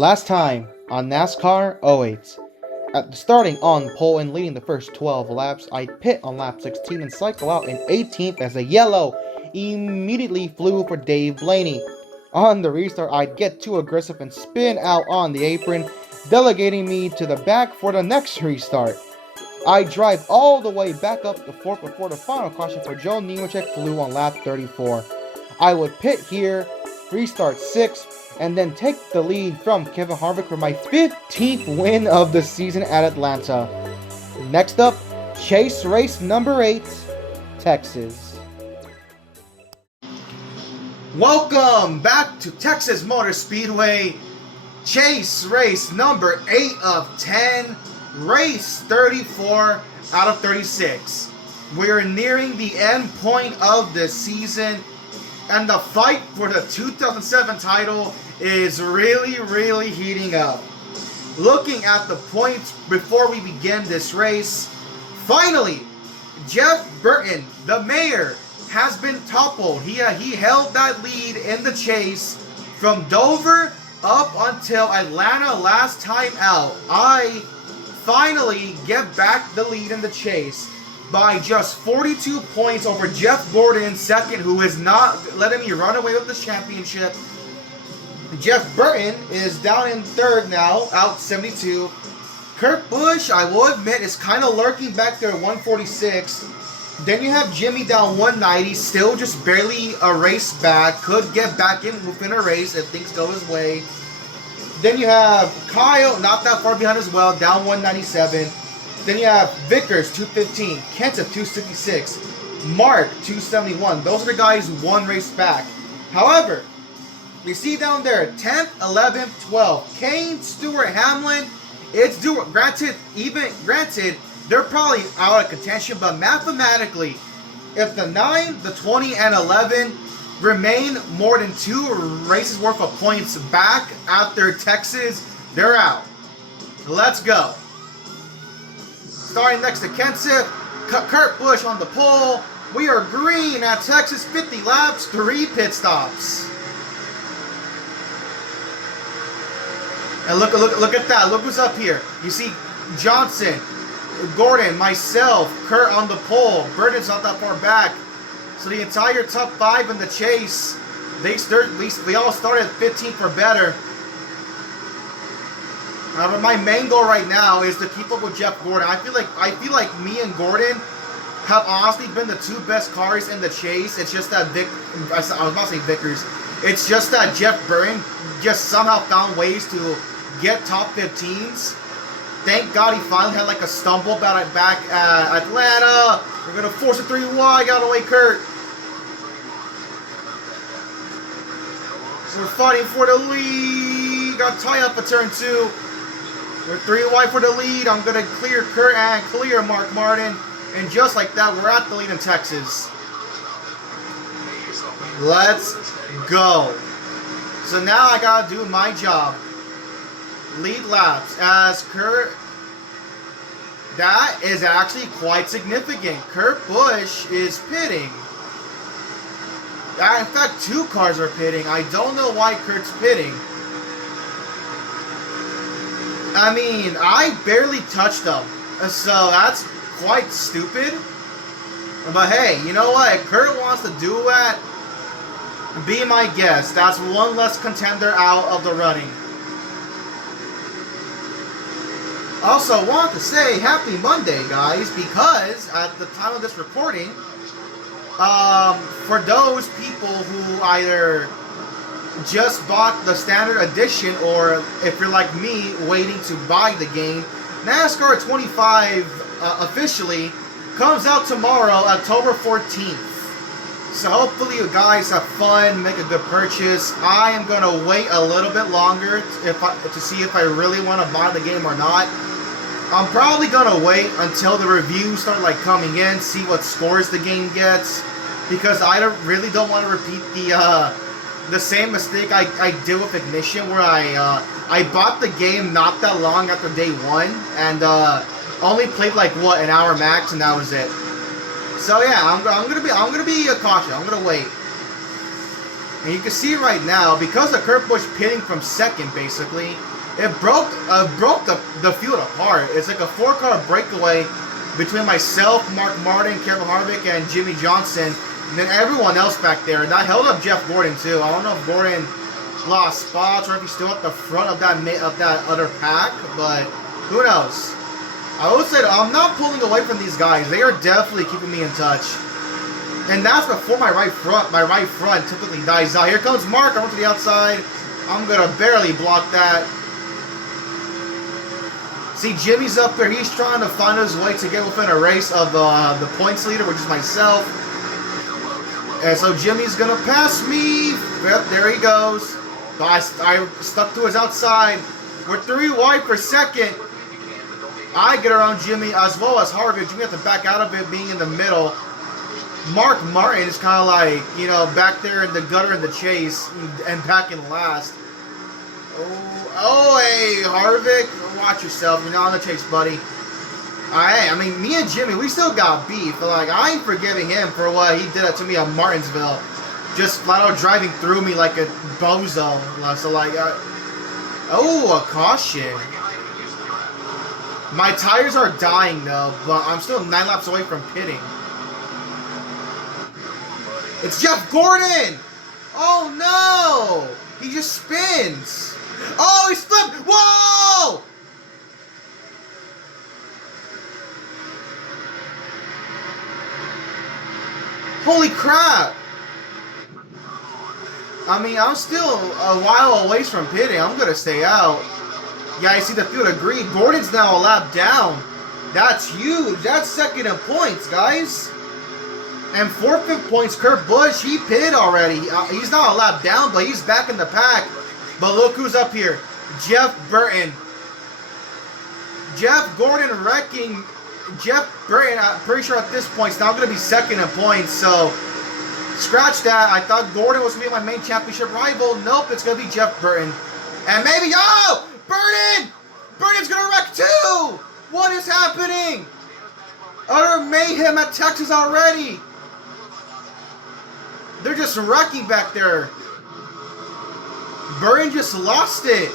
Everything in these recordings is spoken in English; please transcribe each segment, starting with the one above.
Last time on NASCAR 08. After starting on pole and leading the first 12 laps, I pit on lap 16 and cycle out in 18th as a yellow immediately flew for Dave Blaney. On the restart, I'd get too aggressive and spin out on the apron, delegating me to the back for the next restart. I drive all the way back up the 4th before the final caution for Joe Nemechek flew on lap 34. I would pit here, restart 6th, and then take the lead from Kevin Harvick for my 15th win of the season at Atlanta. Next up, chase race number 8, Texas. Welcome back to Texas Motor Speedway, chase race number 8 of 10, race 34 out of 36. We're nearing the end point of the season, and the fight for the 2007 title is really heating up. Looking at the points before we begin this race, finally, Jeff Burton, the mayor, has been toppled. He held that lead in the chase from Dover up until Atlanta last time out. I finally get back the lead in the chase by just 42 points over Jeff Gordon, second, who is not letting me run away with the championship. Jeff Burton is down in third now, out 72. Kurt Busch, I will admit, is kind of lurking back there at 146. Then you have Jimmy down 190, still just barely a race back. Could get back in within a race if things go his way. Then you have Kyle, not that far behind as well, down 197. Then you have Vickers, 215. Kenta, 266. Mark, 271. Those are the guys one race back. However, you see down there, 10th, 11th, 12th. Kane, Stewart, Hamlin. It's due. Granted, they're probably out of contention, but mathematically, if the 9, the 20, and 11 remain more than 2 races worth of points back after Texas, they're out. Let's go. Starting next to Kenseth, Kurt Busch on the pole. We are green at Texas, 50 laps, 3 pit stops. And look at that. Look who's up here. You see Johnson, Gordon, myself, Kurt on the pole. Burton's not that far back. So the entire top 5 in the chase, we all started at 15th or better. But my main goal right now is to keep up with Jeff Gordon. I feel like me and Gordon have honestly been the 2 best cars in the chase. It's just that I was about to say Vickers. It's just that Jeff Burton just somehow found ways to get top 15s. Thank God he finally had like a stumble back at Atlanta. We're gonna force a 3 wide. Get out of the way, Kurt. We're fighting for the lead. Got tie up for turn 2. We're 3 wide for the lead. I'm going to clear Kurt and clear Mark Martin. And just like that, we're at the lead in Texas. Let's go. So now I got to do my job. Lead laps as Kurt. That is actually quite significant. Kurt Busch is pitting. In fact, 2 cars are pitting. I don't know why Kurt's pitting. I mean, I barely touched them, so that's quite stupid. But hey, you know what? If Kurt wants to do that, be my guest. That's one less contender out of the running. Also, want to say happy Monday, guys, because at the time of this recording, for those people who either just bought the standard edition, or if you're like me, waiting to buy the game, NASCAR 25 officially comes out tomorrow, October 14th. So hopefully you guys have fun, make a good purchase. I am going to wait a little bit longer to see if I really want to buy the game or not. I'm probably going to wait until the reviews start coming in, see what scores the game gets, because I really don't want to repeat the same mistake I did with Ignition, where I bought the game not that long after day 1 and only played an hour max, and that was it. So yeah, I'm gonna be cautious. I'm gonna wait. And you can see right now, because of Kurt Busch pitting from second, basically, it broke the field apart. It's like a 4-car breakaway between myself, Mark Martin, Kevin Harvick, and Jimmy Johnson, and then everyone else back there. And that held up Jeff Gordon too. I don't know if Gordon lost spots or if he's still at the front of that other pack, but who knows? I will say that I'm not pulling away from these guys. They are definitely keeping me in touch. And that's before my right front typically dies out. Here comes Mark. I went to the outside. I'm gonna barely block that. See, Jimmy's up there. He's trying to find his way to get within a race of the points leader, which is myself. And so Jimmy's going to pass me. Yep, there he goes. But I stuck to his outside. We're 3 wide for second. I get around Jimmy as well as Harvick. Jimmy has to back out of it, being in the middle. Mark Martin is kind of like, you know, back there in the gutter in the chase and back in last. Oh, hey, Harvick. Watch yourself. You're not on the chase, buddy. I mean, me and Jimmy, we still got beef. But, like, I ain't forgiving him for what he did to me at Martinsville. Just flat out driving through me like a bozo. So, like, oh, a caution. My tires are dying, though, but I'm still 9 laps away from pitting. It's Jeff Gordon! Oh, no! He just spins. Oh, he flipped! Whoa! Holy crap! I mean, I'm still a while away from pitting. I'm gonna stay out. Yeah, I see the field agreed. Gordon's now a lap down. That's huge. That's second in points, guys. And fourth in points, Kurt Busch, he pitted already. He's not a lap down, but he's back in the pack. But look who's up here. Jeff Burton. Jeff Gordon wrecking. Jeff Burton, I'm pretty sure at this point, is now going to be second in points. So, scratch that. I thought Gordon was going to be my main championship rival. Nope, it's going to be Jeff Burton. And maybe, oh! Burton! Burton's going to wreck too! What is happening? Utter mayhem at Texas already. They're just wrecking back there. Burton just lost it.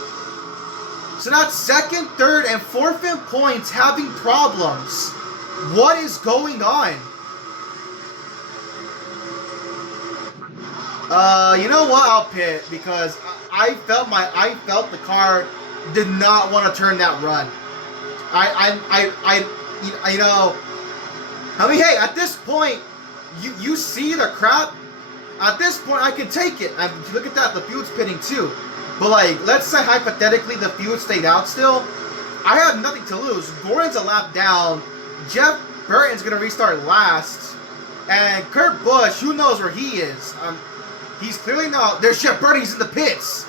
So now second, third, and fourth in points having problems. What is going on? You know what? I'll pit because I felt the car did not want to turn that run. You know. I mean, hey, at this point, you see the crap. At this point, I can take it. And look at that, the field's pitting too. But like, let's say hypothetically the field stayed out still. I have nothing to lose. Gordon's a lap down. Jeff Burton's gonna restart last. And Kurt Busch, who knows where he is? He's clearly not. There's Jeff Burton. He's in the pits.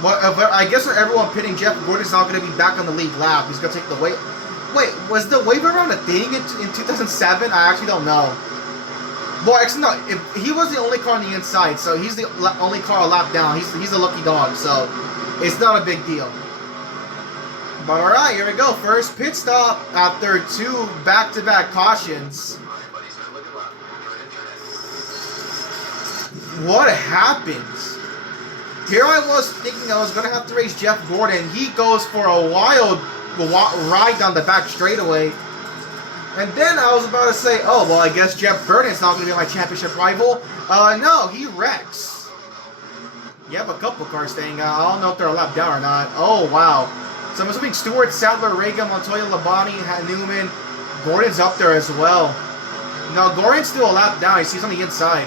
But I guess for everyone pitting, Jeff Gordon's not gonna be back on the lead lap. He's gonna take the wait. Wait, was the waiver round a thing in 2007? I actually don't know. Well, actually, no. He was the only car on the inside, so he's the only car a lap down. He's a lucky dog, so it's not a big deal. But all right, here we go. First pit stop after 2 back-to-back cautions. What happened? Here I was thinking I was going to have to race Jeff Gordon. He goes for a wild ride down the back straightaway. And then I was about to say, oh, well, I guess Jeff Burton's not going to be my championship rival. No, he wrecks. You have a couple cars staying out. I don't know if they're a lap down or not. Oh, wow. So I'm assuming Stewart, Sadler, Reagan, Montoya, Labonte, Newman. Gordon's up there as well. No, Gordon's still a lap down. He's on the inside.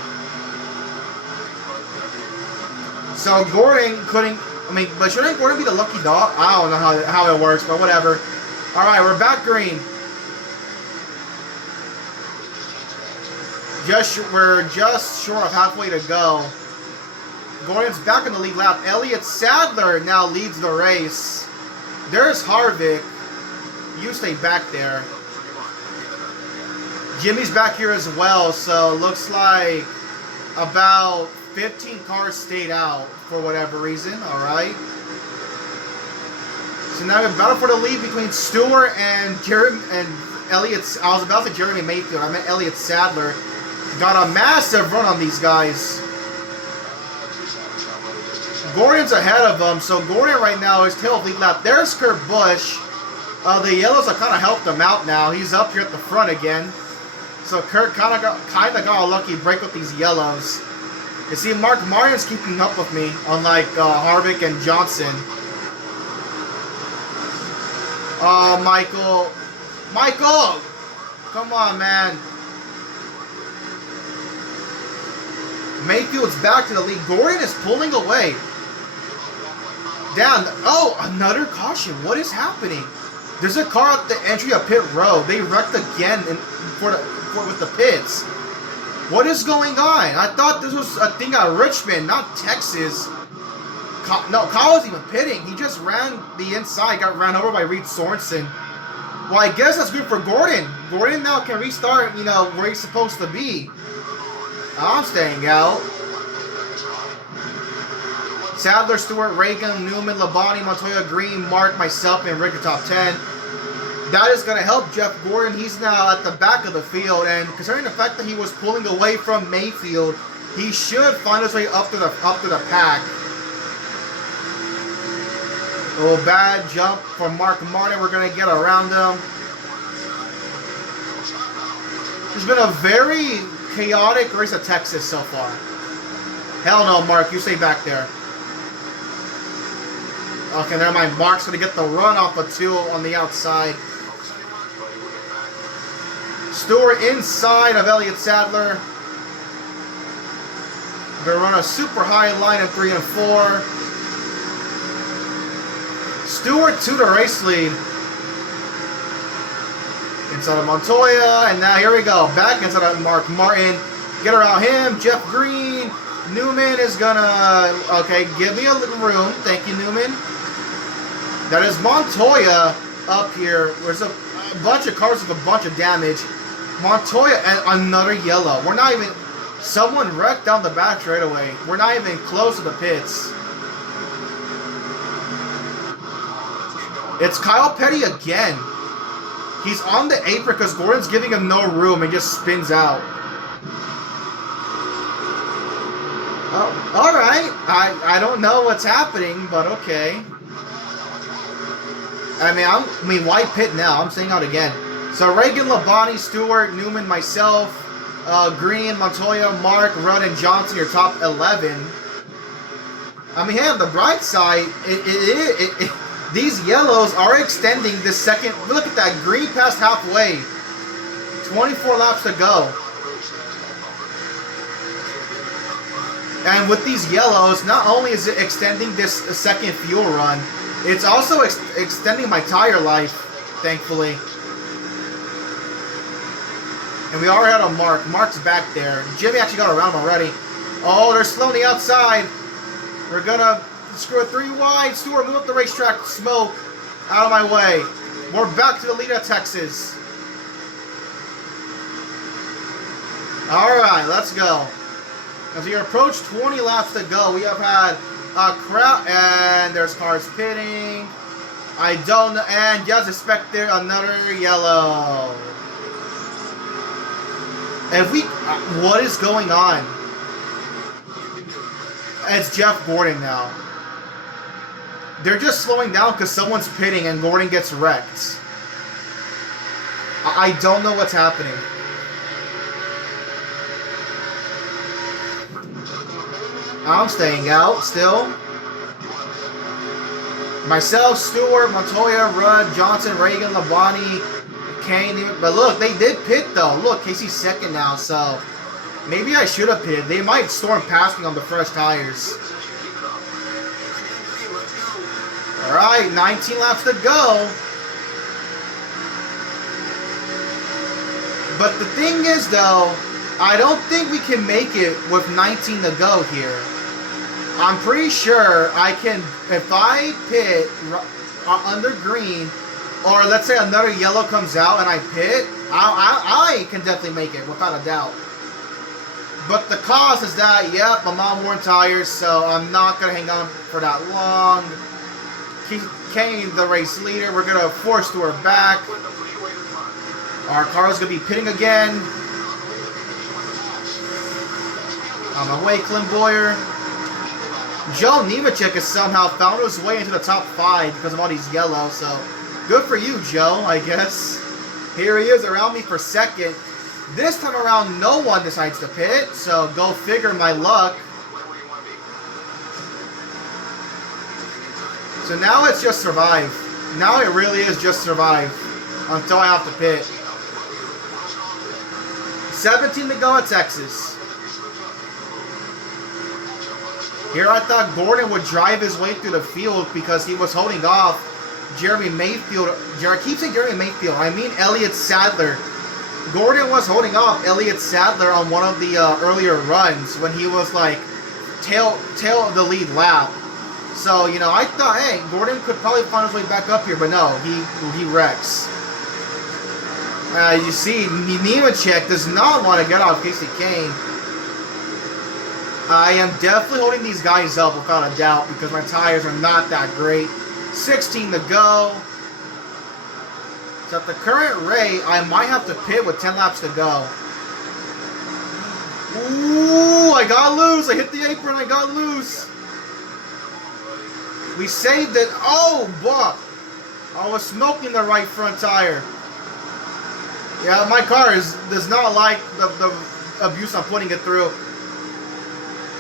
So Gordon couldn't... I mean, but shouldn't Gordon be the lucky dog? I don't know how it works, but whatever. All right, we're back green. We're just short of halfway to go. Gordon's back in the lead lap. Elliott Sadler now leads the race. There's Harvick. You stay back there. Jimmy's back here as well, so looks like about 15 cars stayed out for whatever reason. All right. So now we battle for the lead between Stewart and Elliott. I was about to say Jeremy Mayfield. I meant Elliott Sadler. got a massive run on these guys. Gordon's ahead of him, so Gordon right now is tail of lead lap. There's Kurt Busch. The yellows have kind of helped him out now. He's up here at the front again. So Kurt kind of got a lucky break with these yellows. You see, Mark Martin's keeping up with me, unlike Harvick and Johnson. Oh, Michael. Michael! Come on, man. Mayfield's back to the lead. Gordon is pulling away. Down. Oh, another caution. What is happening? There's a car at the entry of pit road. They wrecked again with the pits. What is going on? I thought this was a thing at Richmond, not Texas. No, Kyle was even pitting. He just ran the inside, got ran over by Reed Sorensen. Well, I guess that's good for Gordon. Gordon now can restart, you know, where he's supposed to be. I'm staying out. Sadler, Stewart, Reagan, Newman, Labonte, Montoya, Green, Mark, myself, and Rick are top 10. That is going to help Jeff Gordon. He's now at the back of the field, and considering the fact that he was pulling away from Mayfield, he should find his way up to the pack. Oh, bad jump from Mark Martin. We're going to get around him. There's been a very chaotic race at Texas so far. Hell no, Mark. You stay back there. Okay, never mind. Mark's going to get the run off of 2 on the outside. Stewart inside of Elliott Sadler. Going to run a super high line in 3 and 4. Stewart to the race lead. Inside of Montoya. And now here we go. Back inside of Mark Martin. Get around him. Jeff Green. Newman is going to... Okay, give me a little room. Thank you, Newman. That is Montoya up here. There's a bunch of cars with a bunch of damage. Montoya and another yellow. We're not even... Someone wrecked down the back straight away. We're not even close to the pits. It's Kyle Petty again. He's on the apron because Gordon's giving him no room and just spins out. Oh, alright. I don't know what's happening, but okay. I mean, why pit now? I'm staying out again. So Reagan, Labonte, Stewart, Newman, myself, Green, Montoya, Mark, Rudd, and Johnson, your top 11. I mean, hey, on the bright side, these yellows are extending the second. Look at that. Green passed halfway. 24 laps to go. And with these yellows, not only is it extending this second fuel run, it's also extending my tire life, thankfully. And we are ahead of Mark. Mark's back there. Jimmy actually got around him already. Oh, they're slow on the outside. We're going to screw it 3 wide. Stewart, move up the racetrack. Smoke. Out of my way. We're back to the lead of Texas. Alright, let's go. As we approach 20 laps to go, we have had a crowd, and there's cars pitting. I don't know, and just expected another yellow. And what is going on? It's Jeff Gordon now. They're just slowing down because someone's pitting and Gordon gets wrecked. I don't know what's happening. I'm staying out still. Myself, Stewart, Montoya, Rudd, Johnson, Reagan, Labonte, Kane. But look, they did pit though. Look, Casey's second now, so maybe I should have pitted. They might storm past me on the fresh tires. Alright, 19 laps to go. But the thing is though, I don't think we can make it with 19 to go here. I'm pretty sure I can, if I pit under green, or let's say another yellow comes out and I pit, I can definitely make it without a doubt. But the cost is that, yep, I'm on worn tires, so I'm not going to hang on for that long. Kane, the race leader, we're going to force to her back. Our car's going to be pitting again. On my way, Clint Boyer. Joe Nemechek has somehow found his way into the top 5 because of all these yellows, so good for you, Joe, I guess. Here he is around me for second. This time around, no one decides to pit, so go figure my luck. So now it's just survive. Now it really is just survive until I have to pit. 17 to go at Texas. Here I thought Gordon would drive his way through the field because he was holding off Jeremy Mayfield. I keep saying Jeremy Mayfield. I mean Elliott Sadler. Gordon was holding off Elliott Sadler on one of the earlier runs when he was like tail of the lead lap. So, you know, I thought, hey, Gordon could probably find his way back up here, but no, he wrecks. You see, Nemechek does not want to get off Casey Kane. I am definitely holding these guys up without a doubt because my tires are not that great. 16 to go. So at the current rate, I might have to pit with 10 laps to go. Ooh, I got loose. I hit the apron. I got loose. We saved it. Oh, buck. I was smoking the right front tire. Yeah, my car does not like the abuse I'm putting it through.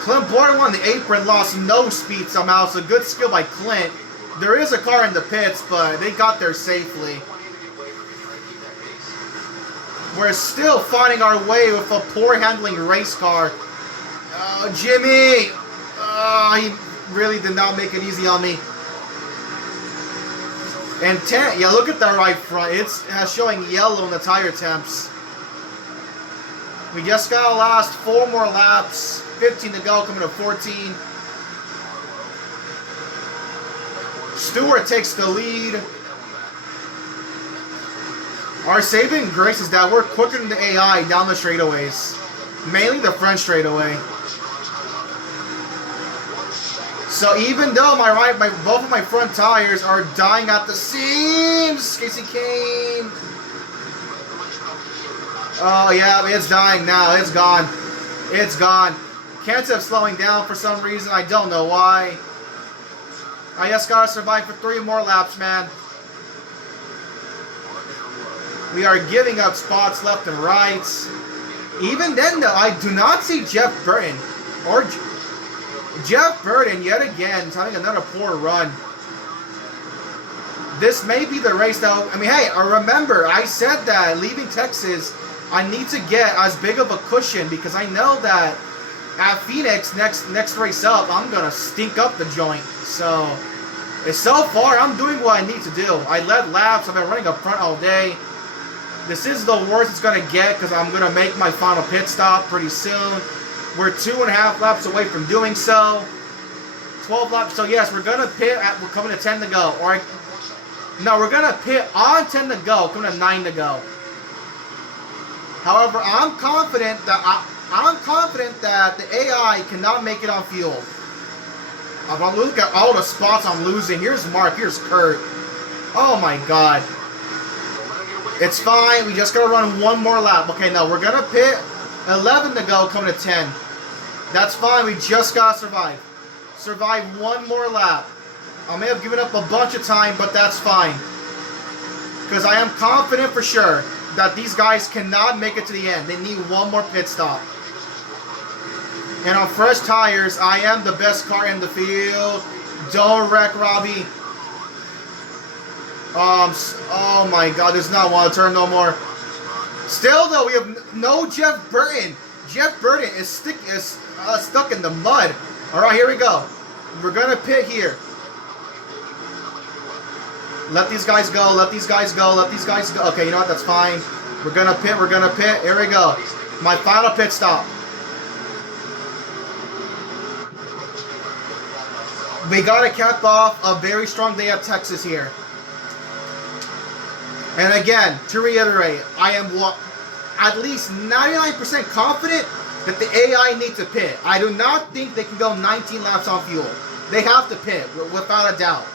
Clint Boyer won the apron, lost no speed somehow. So good skill by Clint. There is a car in the pits, but they got there safely. We're still finding our way with a poor handling race car. Oh, Jimmy. He really did not make it easy on me. And 10, yeah, look at that right front. It's showing yellow in the tire temps. We just got to last 4 more laps. 15 to go, coming to 14. Stewart takes the lead. Our saving grace is that we're quicker than the AI down the straightaways. Mainly the front straightaway. So even though both of my front tires are dying at the seams, Casey Kane. Oh yeah, it's dying now. It's gone. It's gone. Can't stop slowing down for some reason. I don't know why. I just gotta survive for 3 more laps, man. We are giving up spots left and right. Even then, though, I do not see Jeff Burton or Jeff Burton yet again is having another poor run. This may be the race, though. I mean, hey, remember, I said that leaving Texas, I need to get as big of a cushion because I know that at Phoenix, next race up, I'm going to stink up the joint. So far, I'm doing what I need to do. I led laps. I've been running up front all day. This is the worst it's going to get because I'm going to make my final pit stop pretty soon. We're 2.5 laps away from doing so. 12 laps. So, yes, we're going to pit. We're coming to 10 to go. No, we're going to pit on 10 to go, coming to 9 to go. However, I'm confident that the AI cannot make it on fuel. If I look at all the spots I'm losing, here's Mark, here's Kurt. Oh my God. It's fine. We just gotta run 1 more lap. Okay, no, we're gonna pit. 11 to go, coming to 10. That's fine. We just gotta survive. Survive 1 more lap. I may have given up a bunch of time, but that's fine. Because I am confident for sure that these guys cannot make it to the end. They need 1 more pit stop. And on fresh tires, I am the best car in the field. Don't wreck, Robbie. Oh my God, does not want to turn no more. Still though, we have no Jeff Burton. Jeff Burton is stuck in the mud. All right, here we go. We're gonna pit here. Let these guys go. Let these guys go. Let these guys go. Okay, you know what? That's fine. We're gonna pit. We're gonna pit. Here we go. My final pit stop. We gotta cap off a very strong day at Texas here. And again, to reiterate, I am at least 99% confident that the AI needs to pit. I do not think they can go 19 laps on fuel. They have to pit, without a doubt.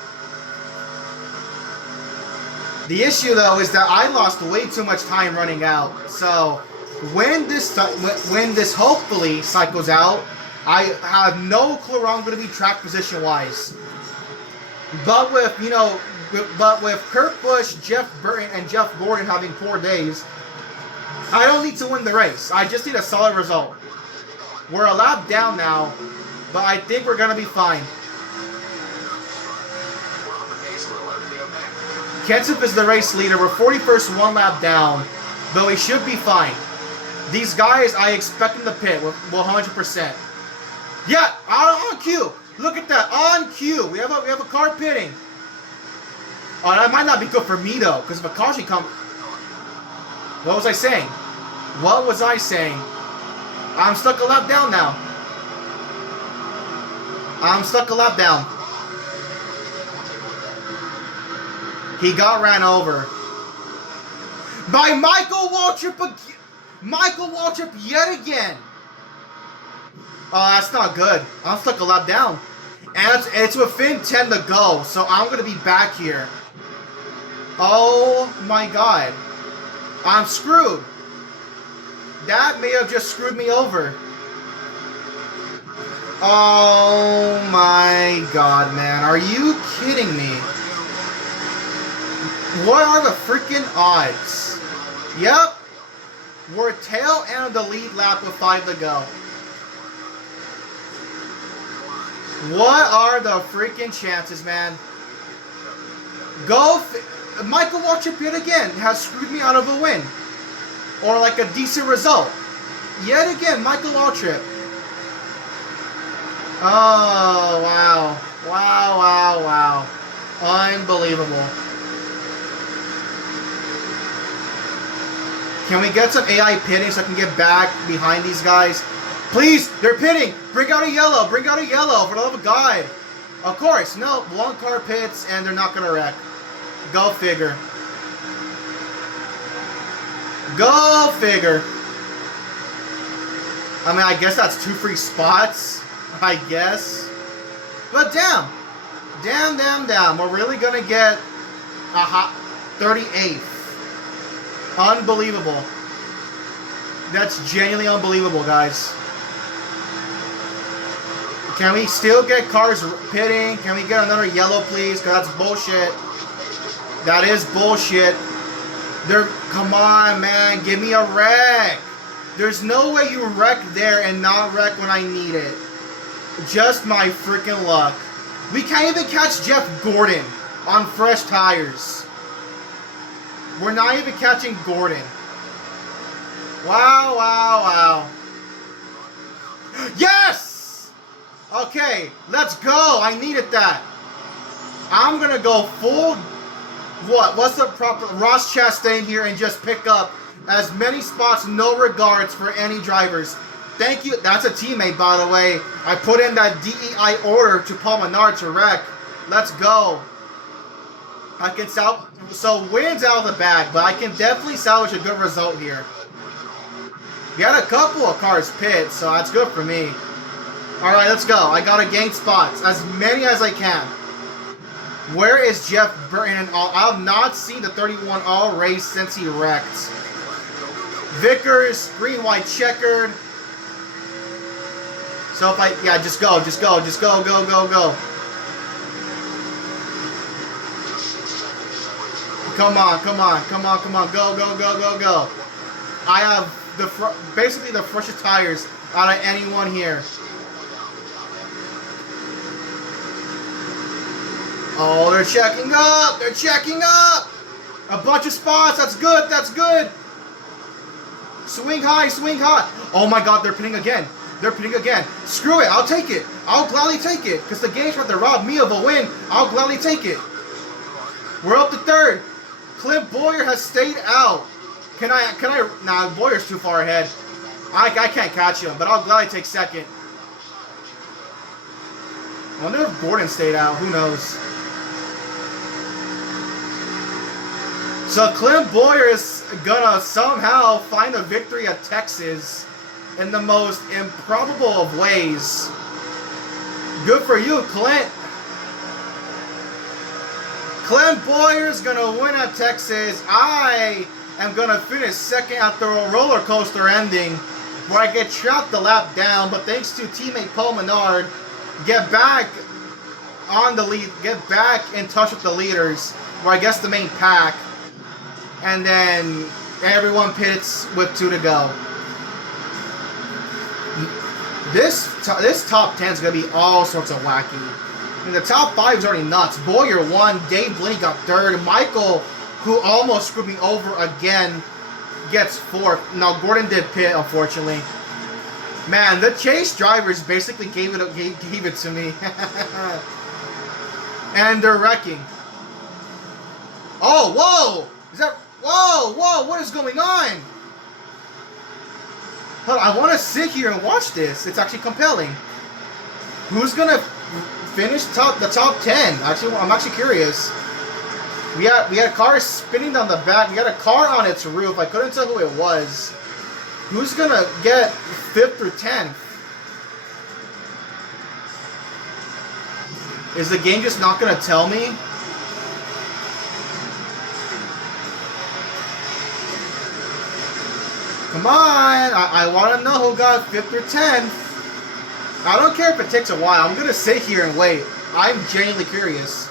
The issue, though, is that I lost way too much time running out. So, when this hopefully cycles out, I have no clue where I'm going to be track position wise. But with, you know, with Kurt Busch, Jeff Burton, and Jeff Gordon having poor days, I don't need to win the race. I just need a solid result. We're a lap down now, but I think we're going to be fine. Kenseth is the race leader. We're 41st, one lap down, but we should be fine. These guys, I expect them to pit with 100%. Yeah, on cue. Look at that, on cue. We have a car pitting. Oh, that might not be good for me though, because if a caution comes. What was I saying? What was I saying? I'm stuck a lap down now. I'm stuck a lap down. He got ran over by Michael Waltrip. Michael Waltrip yet again. Oh, that's not good. I'm stuck a lap down. And it's within 10 to go, so I'm going to be back here. Oh my god. I'm screwed. That may have just screwed me over. Oh my god, man. Are you kidding me? What are the freaking odds? Yep. We're tail end of the lead lap with 5 to go. What are the freaking chances, man? Michael Waltrip yet again has screwed me out of a win. Or like a decent result. Yet again, Michael Waltrip. Oh, wow. Wow, wow, wow. Unbelievable. Can we get some AI pitting so I can get back behind these guys? Please, they're pitting. Bring out a yellow. Bring out a yellow for the love of God. Of course, no. One car pits and they're not going to wreck. Go figure. Go figure. I mean, I guess that's 2 free spots. I guess. But damn. Damn, damn, damn. We're really going to get a hot 38th. Unbelievable. That's genuinely unbelievable, guys. Can we still get cars pitting? Can we get another yellow, please? Because that's bullshit. That is bullshit. Come on, man. Give me a wreck. There's no way you wreck there and not wreck when I need it. Just my freaking luck. We can't even catch Jeff Gordon on fresh tires. We're not even catching Gordon. Wow, wow, wow. Yes! Okay, let's go. I needed that. I'm going to go full... What's the proper... Ross Chastain here and just pick up as many spots, no regards for any drivers. Thank you. That's a teammate, by the way. I put in that DEI order to Paul Menard to wreck. Let's go. I can salvage... So, wins out of the bag, but I can definitely salvage a good result here. We had a couple of cars pit, so that's good for me. Alright, let's go. I gotta gain spots. As many as I can. Where is Jeff Burton? I have not seen the 31 all race since he wrecked. Vickers, green, white, checkered. So if I... Yeah, just go, just go, just go, go, go, go. Come on, come on, come on, come on. Go, go, go, go, go. I have basically the freshest tires out of anyone here. Oh, they're checking up. They're checking up. A bunch of spots. That's good. That's good. Swing high. Swing high. Oh, my God. They're pitting again. They're pitting again. Screw it. I'll take it. I'll gladly take it. Because the game's about to rob me of a win. I'll gladly take it. We're up to third. Clint Boyer has stayed out. Can I? Nah, Boyer's too far ahead. I can't catch him, but I'll gladly take second. I wonder if Gordon stayed out. Who knows? So Clint Boyer is gonna somehow find a victory at Texas in the most improbable of ways. Good for you, Clint. Clint Boyer's gonna win at Texas. I am gonna finish second after a roller coaster ending. where I get trapped the lap down, but thanks to teammate Paul Menard, get back on the lead, get back in touch with the leaders, where I guess the main pack, and then everyone pits with 2 to go. This top 10 is going to be all sorts of wacky. I mean, the top 5 is already nuts. Boyer won, Dave Blaney got 3rd, Michael, who almost screwed me over again, gets 4th. Now, Gordon did pit, unfortunately. Man, the chase drivers basically gave it to me. And they're wrecking. Oh, whoa! Is that... Whoa, what is going on? Hold on, I want to sit here and watch this. It's actually compelling. Who's going to finish the top 10? Actually, I'm actually curious. We had a car spinning down the back. We had a car on its roof. I couldn't tell who it was. Who's going to get 5th through 10th? Is the game just not going to tell me? Come on! I want to know who got 5th or 10th. I don't care if it takes a while. I'm going to sit here and wait. I'm genuinely curious.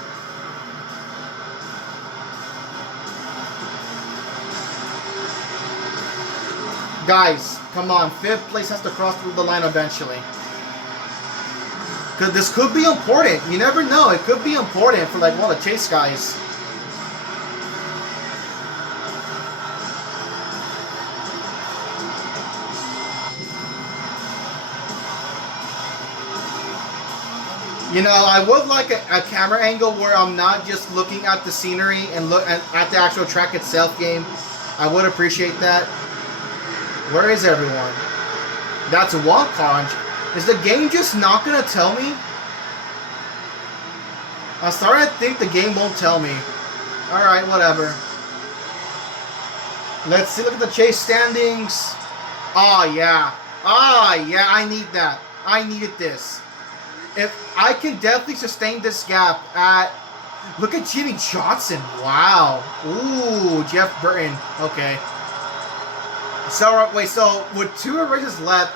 Guys, come on. 5th place has to cross through the line eventually. Because this could be important. You never know. It could be important for like one of the chase guys. You know, I would like a camera angle where I'm not just looking at the scenery and look at the actual track itself game. I would appreciate that. Where is everyone? That's one car. Is the game just not going to tell me? I'm starting to think the game won't tell me. Alright, whatever. Let's see, look at the chase standings. Oh, yeah. Ah, yeah, I need that. I needed this. If I can definitely sustain this gap at... Look at Jimmy Johnson. Wow. Ooh, Jeff Burton. Okay. So, wait, so with 2 races left,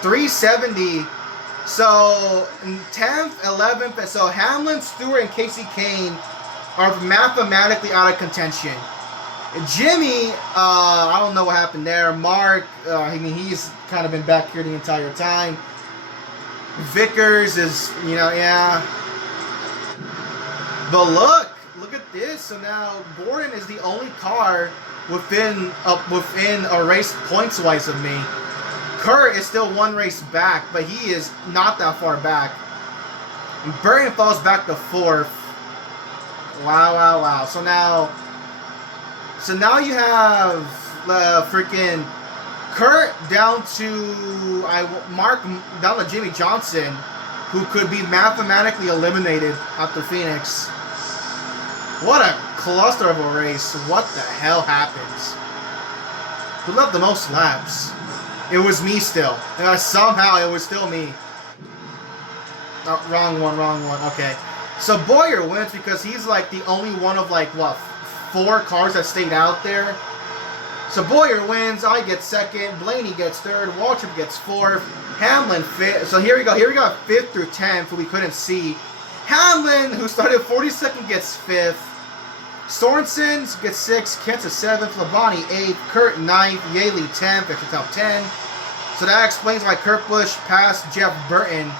370. So, 10th, 11th, so Hamlin, Stewart, and Casey Kane are mathematically out of contention. Jimmy, I don't know what happened there. Mark, I mean, he's kind of been back here the entire time. Vickers is, you know, yeah. But look at this. So now Gordon is the only car within a race points-wise of me. Kurt is still 1 race back, but he is not that far back. And Burton falls back to 4th. Wow. So now you have freaking Kurt down to Mark down to Jimmy Johnson, who could be mathematically eliminated after Phoenix. What a cluster of a race. What the hell happens? Who left the most laps? It was me still. Somehow it was still me. Oh, wrong one. Okay. So Boyer wins because he's like the only one of like, what, 4 cars that stayed out there. So Boyer wins, I get 2nd, Blaney gets 3rd, Waltrip gets 4th, Hamlin 5th. So here we go 5th through 10th, who we couldn't see. Hamlin, who started 42nd, gets 5th. Sorensen gets 6th, Kenta 7th, Labonte 8th, Kurt 9th, Yaley 10th, extra top 10. So that explains why Kurt Busch passed Jeff Burton.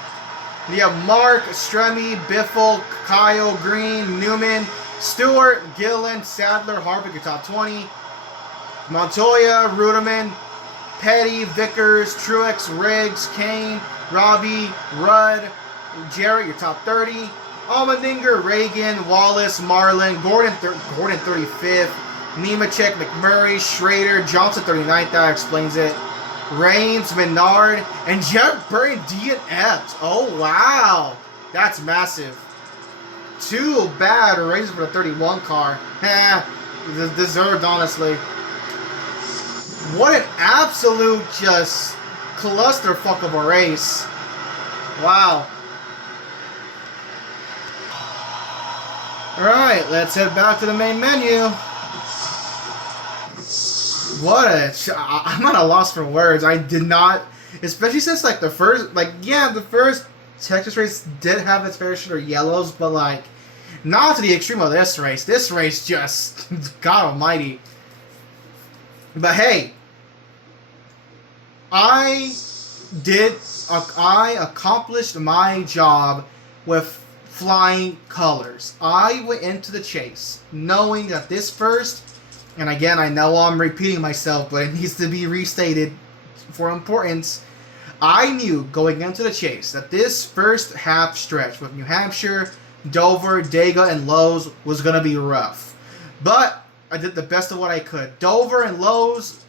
We have Mark, Stremme, Biffle, Kyle, Green, Newman, Stewart, Gillen, Sadler, Harvick, your top 20. Montoya, Ruderman, Petty, Vickers, Truex, Riggs, Kane, Robbie, Rudd, Jarrett, your top 30. Allmendinger, Reagan, Wallace, Marlin, Gordon 35th, Nemechek, McMurray, Schrader, Johnson 39th, that explains it. Reigns, Menard, and Jeff Burton DNF'd. Oh, wow. That's massive. 2 bad races for the 31 car. Deserved, honestly. What an absolute just clusterfuck of a race. Wow. Alright, let's head back to the main menu. I'm at a loss for words. I did not, especially since like the first Texas race did have its fair share of yellows, but like not to the extreme of this race. This race just, God Almighty. But hey, I accomplished my job with flying colors. I went into the chase knowing that this first, and again, I know I'm repeating myself, but it needs to be restated for importance. I knew going into the chase that this first half stretch with New Hampshire, Dover, Dega, and Lowe's was going to be rough. But I did the best of what I could. Dover and Lowe's,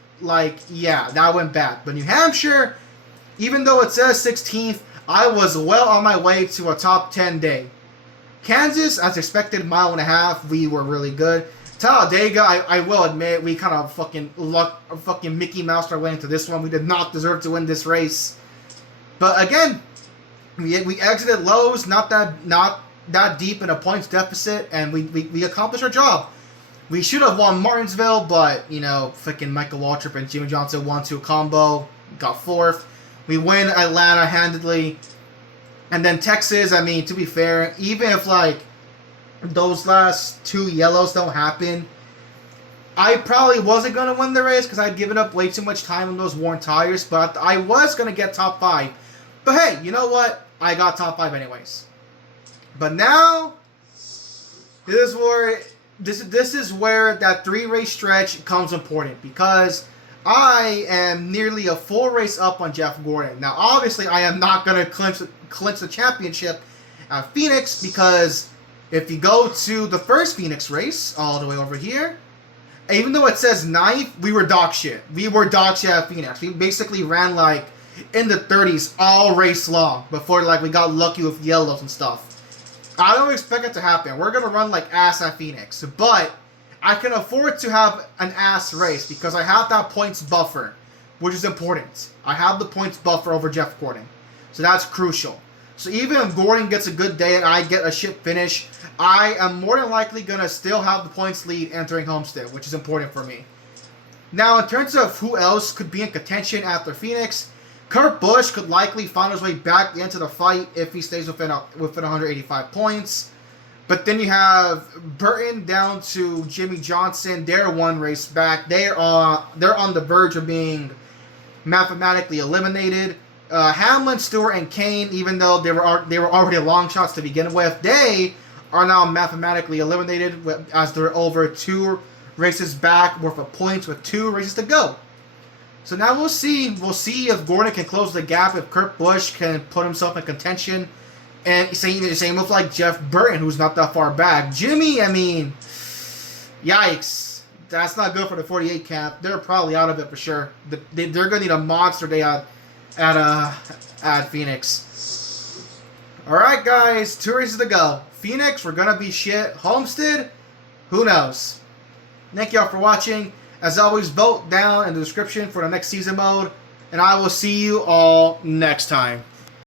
yeah, that went bad. But New Hampshire, even though it says 16th, I was well on my way to a top 10 day. Kansas, as expected, mile and a half, we were really good. Talladega, I will admit, we kind of fucking Mickey Mouse our way into this one. We did not deserve to win this race. But again, we exited Lowe's, not that deep in a points deficit, and we accomplished our job. We should have won Martinsville, but, freaking Michael Waltrip and Jimmy Johnson won to a combo, got fourth. We win Atlanta handedly. And then Texas, I mean, to be fair, even if, those last two yellows don't happen, I probably wasn't going to win the race because I'd given up way too much time on those worn tires, but I was going to get top 5. But hey, you know what? I got top 5 anyways. But now, this is where that 3-race stretch comes important, because I am nearly a full race up on Jeff Gordon. Now, obviously, I am not going to clinch the championship at Phoenix, because if you go to the first Phoenix race, all the way over here, even though it says 9th, we were dog shit. We were dog shit at Phoenix. We basically ran in the 30s all race long before we got lucky with yellows and stuff. I don't expect it to happen. We're going to run like ass at Phoenix, but I can afford to have an ass race because I have that points buffer, which is important. I have the points buffer over Jeff Gordon, so that's crucial. So even if Gordon gets a good day and I get a shit finish, I am more than likely going to still have the points lead entering Homestead, which is important for me. Now, in terms of who else could be in contention after Phoenix, Kurt Busch could likely find his way back into the fight if he stays within 185 points. But then you have Burton down to Jimmy Johnson. They're one race back. They're on the verge of being mathematically eliminated. Hamlin, Stewart, and Kane, even though they were already long shots to begin with, they are now mathematically eliminated as they're over 2 races back worth of points with 2 races to go. So now we'll see. We'll see if Gordon can close the gap, if Kurt Busch can put himself in contention. And same with Jeff Burton, who's not that far back. Jimmy, I mean, yikes. That's not good for the 48 cap. They're probably out of it for sure. They're going to need a monster day at Phoenix. Alright, guys. 2 races to go. Phoenix, we're going to be shit. Homestead, who knows? Thank y'all for watching. As always, vote down in the description for the next season mode. And I will see you all next time.